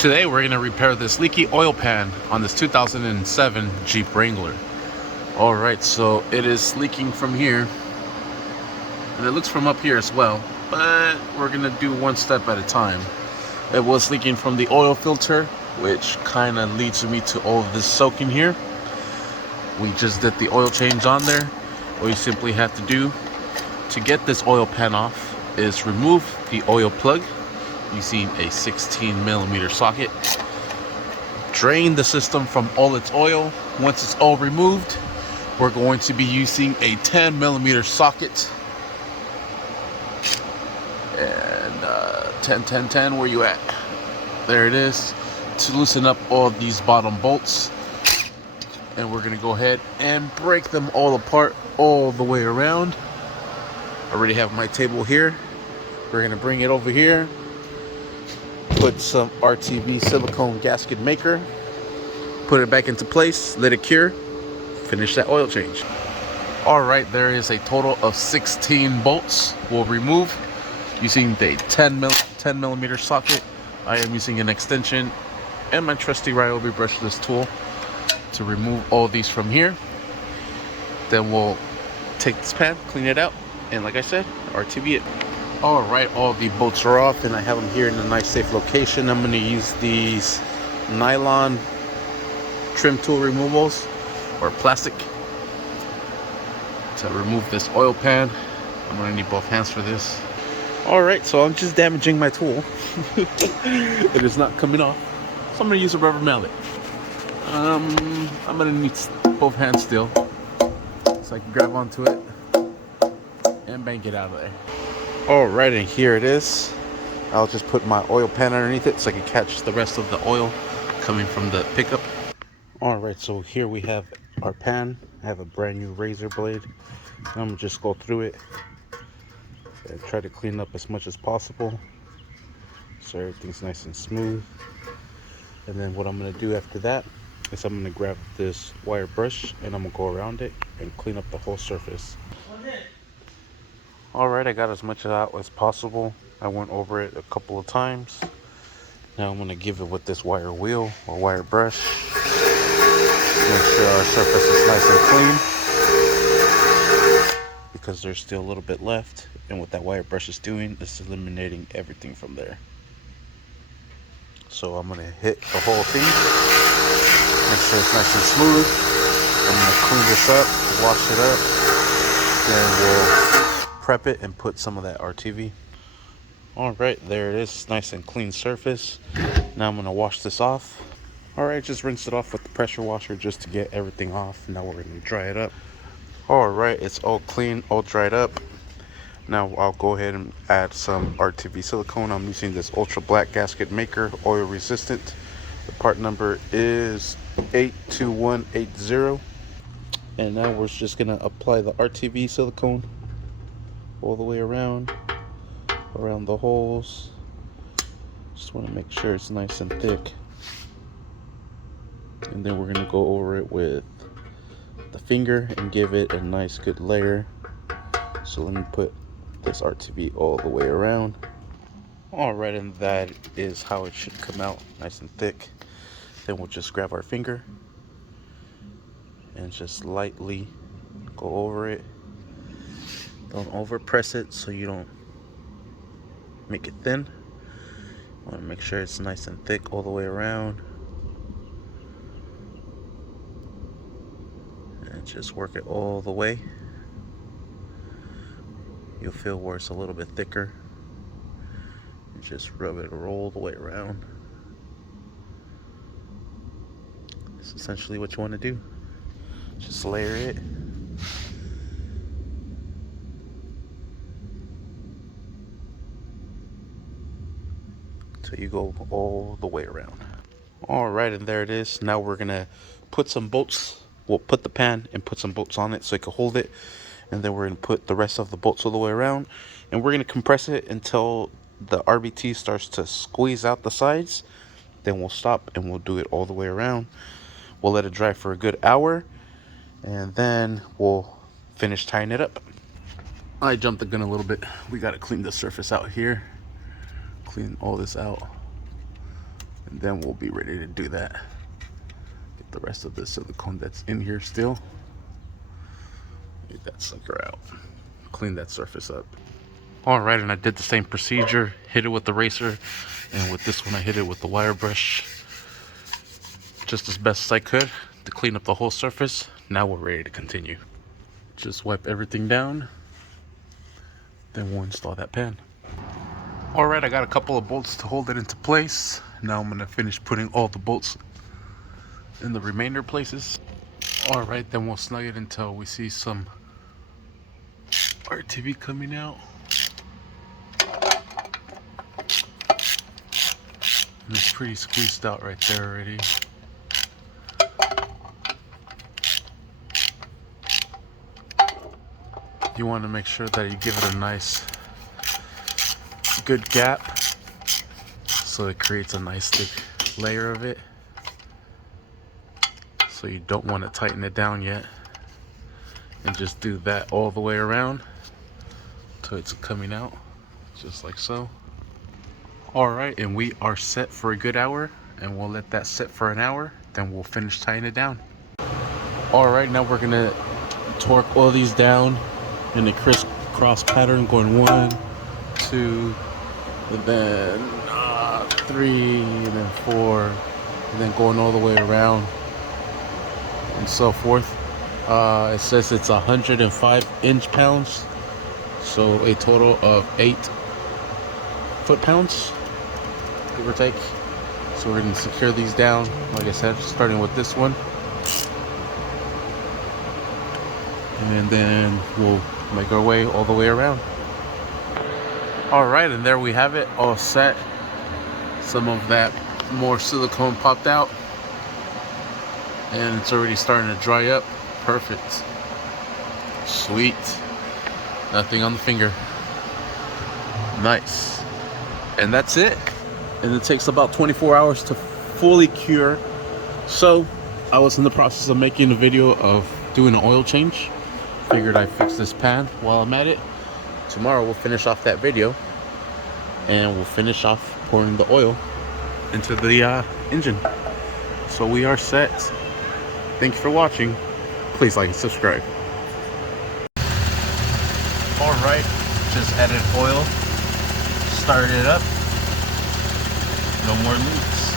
Today we're going to repair this leaky oil pan on this 2007 Jeep Wrangler. Alright, so it is leaking from here, and it looks from up here as well, but we're going to do one step at a time. It was leaking from the oil filter, which kind of leads me to all of this soak in here. We just did the oil change on there. What you simply have to do to get this oil pan off is remove the oil plug using a 16mm socket. Drain the system from all its oil. Once it's all removed, we're going to be using a 10mm socket. And 10, where you at? There it is. To loosen up all these bottom bolts. And we're gonna go ahead and break them all apart all the way around. I already have my table here. We're gonna bring it over here, put some RTV silicone gasket maker, put it back into place, let it cure, finish that oil change. All right, there is a total of 16 bolts we'll remove using the 10mm socket. I am using an extension and my trusty Ryobi brushless tool to remove all these from here. Then we'll take this pan, clean it out, and like I said, RTV it. All right, all the bolts are off and I have them here in a nice safe location. I'm going to use these nylon trim tool removals, or plastic, to remove this oil pan. I'm going to need both hands for this. All right, so I'm just damaging my tool. It is not coming off, so I'm going to use a rubber mallet. I'm going to need both hands still, so I can grab onto it and bang it out of there. Alright, and here it is. I'll just put my oil pan underneath it so I can catch the rest of the oil coming from the pickup. Alright, so here we have our pan. I have a brand new razor blade. I'm going to just go through it and try to clean up as much as possible so everything's nice and smooth. And then what I'm going to do after that is I'm going to grab this wire brush and I'm going to go around it and clean up the whole surface. Alright, I got as much out as possible. I went over it a couple of times. Now I'm going to give it with this wire wheel or wire brush. Make sure our surface is nice and clean, because there's still a little bit left. And what that wire brush is doing is eliminating everything from there. So I'm going to hit the whole thing. Make sure it's nice and smooth. I'm going to clean this up, wash it up. Then we'll prep it and put some of that RTV. Alright, there it is, nice and clean surface. Now I'm going to wash this off. Alright, just rinse it off with the pressure washer just to get everything off. Now we're going to dry it up. Alright, it's all clean, all dried up. Now I'll go ahead and add some RTV silicone. I'm using this ultra black gasket maker, oil resistant. The part number is 82180. And now we're just going to apply the RTV silicone all the way around the holes. Just want to make sure it's nice and thick, and then we're going to go over it with the finger and give it a nice good layer. So let me put this RTV all the way around. Alright, and that is how it should come out, nice and thick. Then we'll just grab our finger and just lightly go over it. Don't over press it so you don't make it thin. I want to make sure it's nice and thick all the way around. And just work it all the way. You'll feel where it's a little bit thicker. And just rub it all the way around. It's essentially what you want to do. Just layer it. So you go all the way around. Alright, and there it is. Now we're gonna put some bolts. We'll put the pan and put some bolts on it so it can hold it. And then we're gonna put the rest of the bolts all the way around. And we're gonna compress it until the RBT starts to squeeze out the sides. Then we'll stop and we'll do it all the way around. We'll let it dry for a good hour. And then we'll finish tying it up. I jumped the gun a little bit. We gotta clean the surface out here. Clean all this out. And then we'll be ready to do that. Get the rest of the silicone that's in here still. Get that sucker out. Clean that surface up. Alright, and I did the same procedure. Hit it with the eraser, and with this one I hit it with the wire brush just as best as I could to clean up the whole surface. Now we're ready to continue. Just wipe everything down, then we'll install that pan. Alright, I got a couple of bolts to hold it into place. Now I'm going to finish putting all the bolts in the remainder places. Alright, then we'll snug it until we see some RTV coming out. And it's pretty squeezed out right there already. You want to make sure that you give it a nice good gap so it creates a nice thick layer of it. So you don't want to tighten it down yet, and just do that all the way around till it's coming out just like so. Alright, and we are set for a good hour, and we'll let that sit for an hour, then we'll finish tying it down. Alright, now we're gonna torque all these down in a crisscross pattern, going 1, 2, and then 3, and then 4, and then going all the way around and so forth. It says it's 105 inch-pounds, so a total of 8 foot-pounds, give or take. So we're going to secure these down, like I said, starting with this one, and then we'll make our way all the way around. Alright, and there we have it, all set. Some of that more silicone popped out, and it's already starting to dry up. Perfect. Sweet. Nothing on the finger. Nice. And that's it. And it takes about 24 hours to fully cure. So I was in the process of making a video of doing an oil change. Figured I'd fix this pan while I'm at it. Tomorrow we'll finish off that video, and we'll finish off pouring the oil into the engine. So we are set. Thank you for watching. Please like and subscribe. Alright, just added oil, started it up. No more leaks.